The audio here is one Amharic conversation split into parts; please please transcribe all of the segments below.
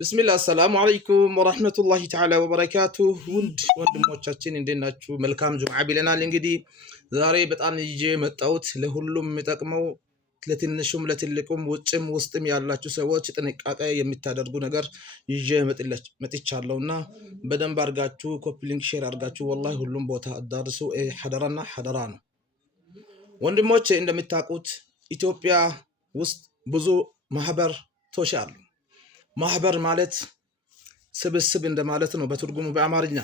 ብስሚላህ አሰላሙ አለይኩም ወራህመቱላሂ ተዓላ ወበረካቱሁ። ውድ ወንድሞቻችን እንዴት ናችሁ? መልካም ጁምዓ ብለናል። እንግዲህ ዛሬ በጣም ይዤ መጣሁት ለሁሉም የሚጠቅመው ለትንሹም ለትልቁም ውጭም ውስጥም ያላችሁ ሰዎች ጥንቃቄ የምታደርጉ ነገር ይዤ መጥቻለሁና በደንብ አድርጋችሁ ኮፒ ሊንክ ሼር አድርጋችሁ ወላሂ ሁሉም ቦታ አዳርሱ። ሐደራና ሐደራ ነው ወንድሞቼ። እንደምታውቁት ኢትዮጵያ ውስጥ ብዙ ማህበረቶች አሉ። ማህበር ማለት ስብስብ እንደማለት ነው በትርጉሙ በአማርኛ።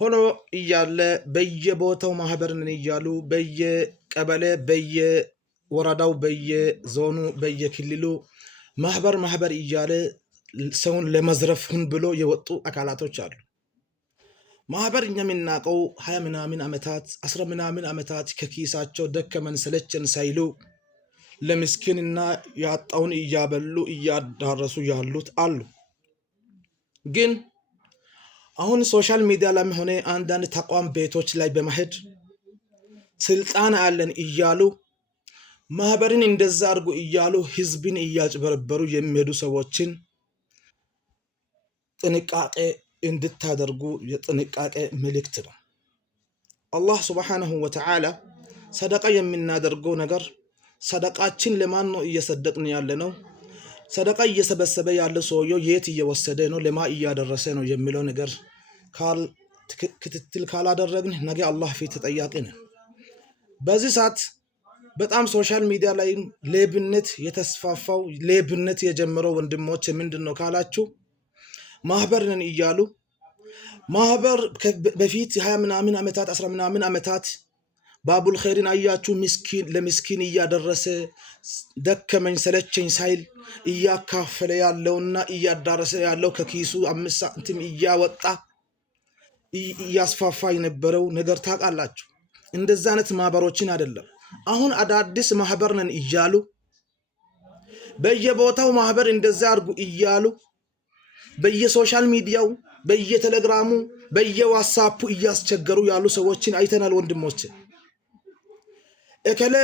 ሆኖ እያለ በየቦታው ማህበርን እያሉ በየቀበሌ በየወረዳው በየዞኑ በየክልሉ ማህበር እያለ ሰውን ለመዝረፍ ሁን ብሎ የወጡ አካላቶች አሉ። ማህበር እኛ የምናውቀው 20 ምናምን ዓመታት 10 ምናምን ዓመታት ከኪሳቸው ደከመን ሰለቸን ሳይሉ ለምስኪንና ያጣውን እያበሉ እያዳረሱ ያሉት አሉ። ግን አሁን ሶሻል ሚዲያ ላይ ሆነ አንዳንድ ተቋም ቤቶች ላይ በመሄድ ስልጣን አለን እያሉ ማህበርን እንደዛ አድርጉ እያሉ ህዝብን እያጭበረበሩ የሚሄዱ ሰዎችን ጥንቃቄ እንድታደርጉ የጥንቃቄ መልእክት ነው። አላህ ሱብሓነሁ ወተዓላ ሰደቃ የምናደርገው ነገር ሰደቃችን ለማን ነው እየሰደቅን ያለ ነው? ሰደቃ እየሰበሰበ ያለ ሰውየው የት እየወሰደ ነው? ለማ እያደረሰ ነው የሚለው ነገር ክትትል ካላደረግን ነገ አላህ ፊት ተጠያቂ ነን። በዚህ ሰዓት በጣም ሶሻል ሚዲያ ላይ ሌብነት የተስፋፋው ሌብነት የጀመረው ወንድሞች ምንድነው ካላችሁ ማህበር ነን እያሉ ማህበር በፊት 20 ምናምን ዓመታት 10 ምናምን ዓመታት ባቡል ኸይርን አያችሁ ለምስኪን እያደረሰ ደከመኝ ሰለቸኝ ሳይል እያካፈለ ያለውና እያዳረሰ ያለው ከኪሱ 5 ሳንቲም እያወጣ እያስፋፋ የነበረው ነገር ታውቃላችሁ። እንደዛ አይነት ማህበሮችን አይደለም። አሁን አዳዲስ ማህበር ነን እያሉ በየቦታው ማህበር እንደዛ አድርጉ እያሉ በየሶሻል ሚዲያው በየቴሌግራሙ በየዋትስአፑ እያስቸገሩ ያሉ ሰዎችን አይተናል ወንድሞች። እከለ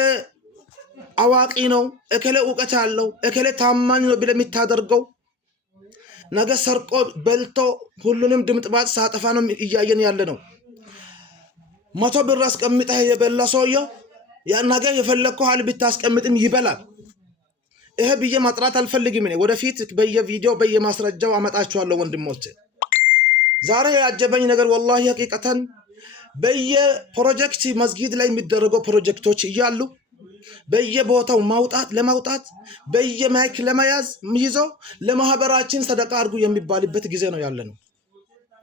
አዋቂ ነው፣ እከለ ዕውቀት አለው፣ እከለ ታማኝ ነው ብለህ የምታደርገው ነገ ሰርቆ በልቶ ሁሉንም ድምጥማጥ ሳጠፋ ነው እያየን ያለ ነው። 100 ብር አስቀምጠህ የበላ ሰውየው ነገ የፈለግከው ሀል ብታስቀምጥም ይበላል። ይሄ ብዬ ማጥራት አልፈልግም። እኔ ወደፊት በየቪዲዮ በየማስረጃው አመጣችኋለሁ ወንድሞች። ዛሬ ያጀበኝ ነገር ወላሂ ሐቂቀተን በየፕሮጀክት መስጊድ ላይ የሚደረገው ፕሮጀክቶች እያሉ በየቦታው ለማውጣት በየማይክ ለመያዝ ይዞ ለማህበራችን ሰደቃ አድርጉ የሚባልበት ጊዜ ነው ያለነው።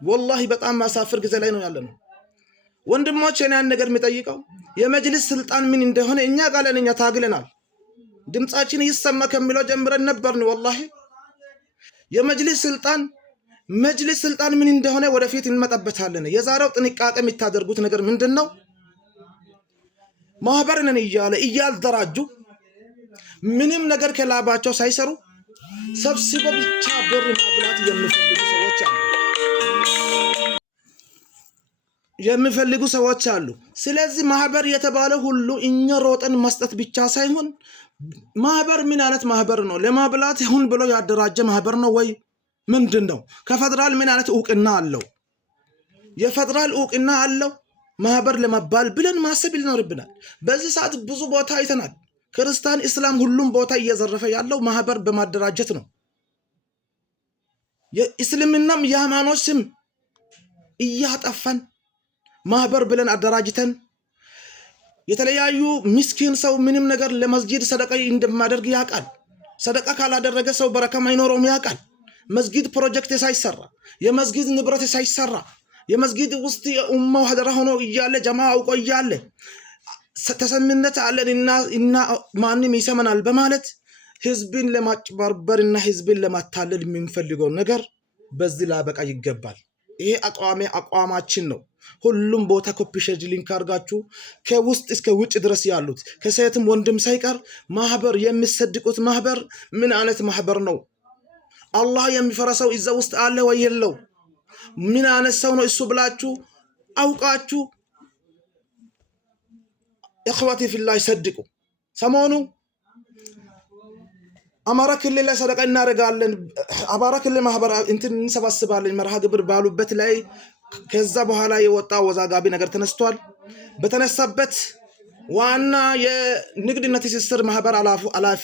ወላሂ በጣም ማሳፈር ጊዜ ላይ ነው ያለነው ወንድሞች። እኔ ያን ነገር የሚጠይቀው የመጅልስ ስልጣን ምን እንደሆነ እኛ ጋለን እኛ ታግለናል። ድምጻችን ይሰማ ከሚለው ጀምረን ነበርን። ወላሂ የመጅልስ ስልጣን ምን እንደሆነ ወደፊት እንመጣበታለን። የዛሬው ጥንቃቄ የምታደርጉት ነገር ምንድነው? ማህበርን እያለ እያደራጁ ምንም ነገር ከላባቸው ሳይሰሩ ሰብስበው ብቻ ብር ማብላት የሚፈልጉ ሰዎች አሉ። ስለዚህ ማህበር የተባለ ሁሉ እኛ ሮጠን መስጠት ብቻ ሳይሆን ማህበር ምን አይነት ማህበር ነው? ለማብላት ሁን ብሎ ያደራጀ ማህበር ነው ወይ ምንድነው? ከፌደራል ምን አይነት ዕውቅና አለው? የፌደራል ዕውቅና አለው ማህበር ለመባል ብለን ማሰብ ይኖርብናል። በዚህ ሰዓት ብዙ ቦታ አይተናል። ክርስቲያን እስላም ሁሉም ቦታ እየዘረፈ ያለው ማህበር በማደራጀት ነው። የእስልምናም የሃይማኖት ስም እያጠፋን ማህበር ብለን አደራጅተን የተለያዩ ምስኪን ሰው ምንም ነገር ለመስጊድ ሰደቃ እንደማደርግ ያውቃል። ሰደቃ ካላደረገ ሰው በረከም አይኖረውም ያውቃል። መስጊድ ፕሮጀክት ሳይሰራ የመስጊድ ንብረት ሳይሰራ የመስጊድ ውስጥ የኡማው ሀደራ ሆኖ እያለ ጀማዓ አውቆ እያለ ተሰምነት አለንና ማንም ይሰማናል በማለት ህዝብን ለማጭበርበርና ህዝብን ለማታለል የሚፈልገው ነገር በዚህ ላበቃ ይገባል። ይሄ አቋማችን ነው። ሁሉም ቦታ ኮፒ ሼር ሊንክ አድርጋችሁ ከውስጥ እስከ ውጭ ድረስ ያሉት ከሴትም ወንድም ሳይቀር ማህበር የሚሰድቁት ማህበር ምን አይነት ማህበር ነው? አላህ የሚፈራሰው እዛ ውስጥ አለ ወይ የለው? ምን አይነት ሰው ነው እሱ ብላችሁ አውቃችሁ እخواتي في الله ሰድቁ። ሰሞኑ አማራ ክልል ላይ ሰደቃ እናደርጋለን፣ አማራ ክልል ማህበር እንትን እንሰባስባለን መርሃ ግብር ባሉበት ላይ ከዛ በኋላ የወጣ ወዛጋቢ ነገር ተነስቷል። በተነሳበት ዋና የንግድና ትስስር ማህበር ኃላፊ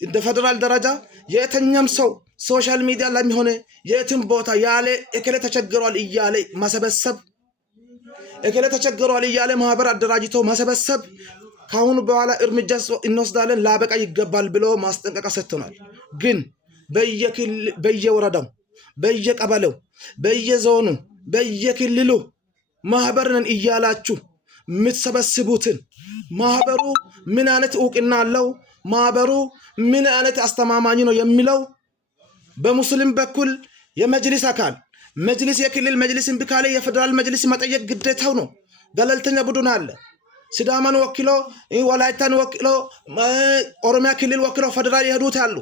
እንደ ፌደራል ደረጃ የትኛም ሰው ሶሻል ሚዲያ ላይ ሆነ የትም ቦታ ያለ እከለ ተቸግሯል እያለ ማሰበሰብ፣ እከለ ተቸግሯል እያለ ማህበር አደራጅቶ ማሰበሰብ ካሁን በኋላ እርምጃ እንወስዳለን ላበቃ ይገባል ብሎ ማስጠንቀቂያ ሰጥተናል። ግን በየወረዳው በየቀበሌው በየዞኑ በየክልሉ ማህበርን እያላችሁ የምትሰበስቡትን ማህበሩ ምን አይነት እውቅና አለው፣ ማህበሩ ምን አይነት አስተማማኝ ነው የሚለው በሙስሊም በኩል የመጅሊስ አካል መጅሊስ የክልል መጅሊስን ቢካለ የፌደራል መጅሊስ መጠየቅ ግዴታው ነው። ገለልተኛ ቡድን አለ። ሲዳማን ወክሎ ወላይታን ወክሎ ኦሮሚያ ክልል ወክሎ ፌደራል ይሄዱት አሉ።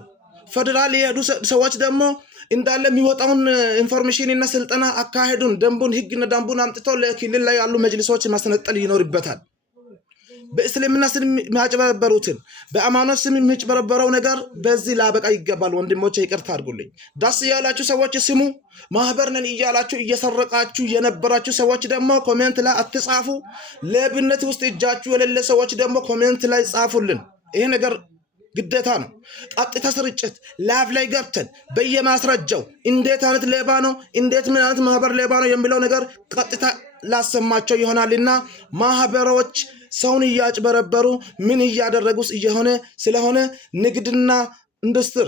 ፌደራል የሄዱ ሰዎች ደግሞ እንዳለ የሚወጣውን ኢንፎርሜሽን እና ስልጠና አካሄዱን ደንቡን ህግና ደንቡን አምጥቶ ለክልል ላይ ያሉ መጅሊሶች ማስነጠል ይኖርበታል። በእስልምና ስም የሚያጭበረበሩትን በአማኖት ስም የሚጭበረበረው ነገር በዚህ ላበቃ ይገባል። ወንድሞቼ ይቅርታ አድርጉልኝ። ዳስ ያላችሁ ሰዎች ስሙ። ማህበር ነን እያላችሁ እየሰረቃችሁ የነበራችሁ ሰዎች ደግሞ ኮሜንት ላይ አትጻፉ። ለብነት ውስጥ እጃችሁ የሌለ ሰዎች ደግሞ ኮሜንት ላይ ጻፉልን። ይሄ ነገር ግዴታ ነው። ቀጥታ ስርጭት ላይቭ ላይ ገብተን በየማስረጃው እንዴት አይነት ሌባ ነው፣ እንዴት ምን አይነት ማህበር ሌባ ነው የሚለው ነገር ቀጥታ ላሰማቸው ይሆናልና ማህበሮች ሰውን እያጭበረበሩ ምን እያደረጉስ እየሆነ ስለሆነ ንግድና ኢንዱስትሪ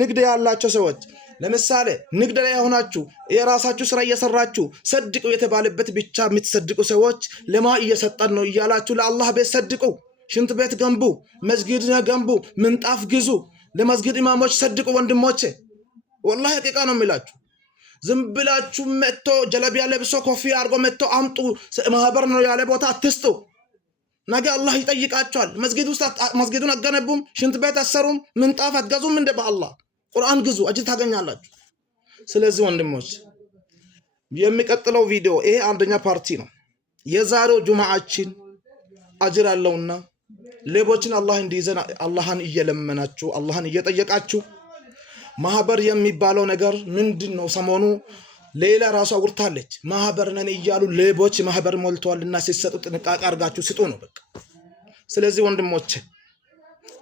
ንግድ ያላቸው ሰዎች ለምሳሌ ንግድ ላይ ሆናችሁ የራሳችሁ ስራ እየሰራችሁ ሰድቁ የተባለበት ብቻ የምትሰድቁ ሰዎች ለማ እየሰጠን ነው እያላችሁ ለአላህ ቤት ሰድቁ፣ ሽንት ቤት ገንቡ፣ መስጊድ ገንቡ፣ ምንጣፍ ግዙ፣ ለመስጊድ ኢማሞች ሰድቁ። ወንድሞቼ ወላሂ ሐቂቃ ነው የሚላችሁ። ዝም ብላችሁ መጥቶ ጀለቢያ ለብሶ ኮፍያ አድርጎ መጥቶ አምጡ ማህበር ነው ያለ ቦታ አትስጡ። ነገ አላህ ይጠይቃቸዋል። መስጊድ ውስጥ መስጊዱን አገነቡም፣ ሽንት ቤት አሰሩም፣ ምንጣፍ አትገዙም፣ እንደ በአላህ ቁርአን ግዙ፣ አጅር ታገኛላችሁ። ስለዚህ ወንድሞች የሚቀጥለው ቪዲዮ ይሄ አንደኛ ፓርቲ ነው። የዛሬው ጁማዓችን አጅር አለውና ሌቦችን አላህ እንዲይዘን አላህን እየለመናችሁ አላህን እየጠየቃችሁ ማህበር የሚባለው ነገር ምንድነው? ሰሞኑ ሌላ ራሱ አውርታለች። ማህበር ነን እያሉ ሌቦች ማህበር ሞልተዋልና ሲሰጡ ጥንቃቄ አድርጋችሁ ስጡ ነው በቃ። ስለዚህ ወንድሞቼ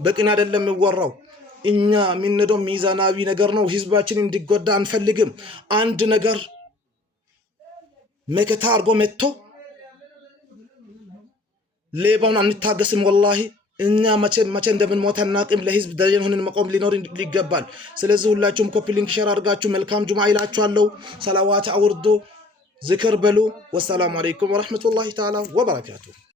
በቅን አይደለም የሚወራው። እኛ ምንነደው ሚዛናዊ ነገር ነው። ህዝባችን እንዲጎዳ አንፈልግም። አንድ ነገር መከታ አድርጎ መጥቶ ሌባውን አንታገስም። ወላሂ እኛ መቼ እንደምንሞት አናውቅም። ለህዝብ ደጀን ሆነን መቆም ሊኖር ይገባል። ስለዚህ ሁላችሁም ኮፒ ሊንክ ሼር አድርጋችሁ መልካም ጁምዓ ይላችኋለሁ። ሰላዋት አውርዱ፣ ዝክር በሉ። ወሰላሙ አለይኩም ወራህመቱላሂ ተዓላ ወበረካቱ።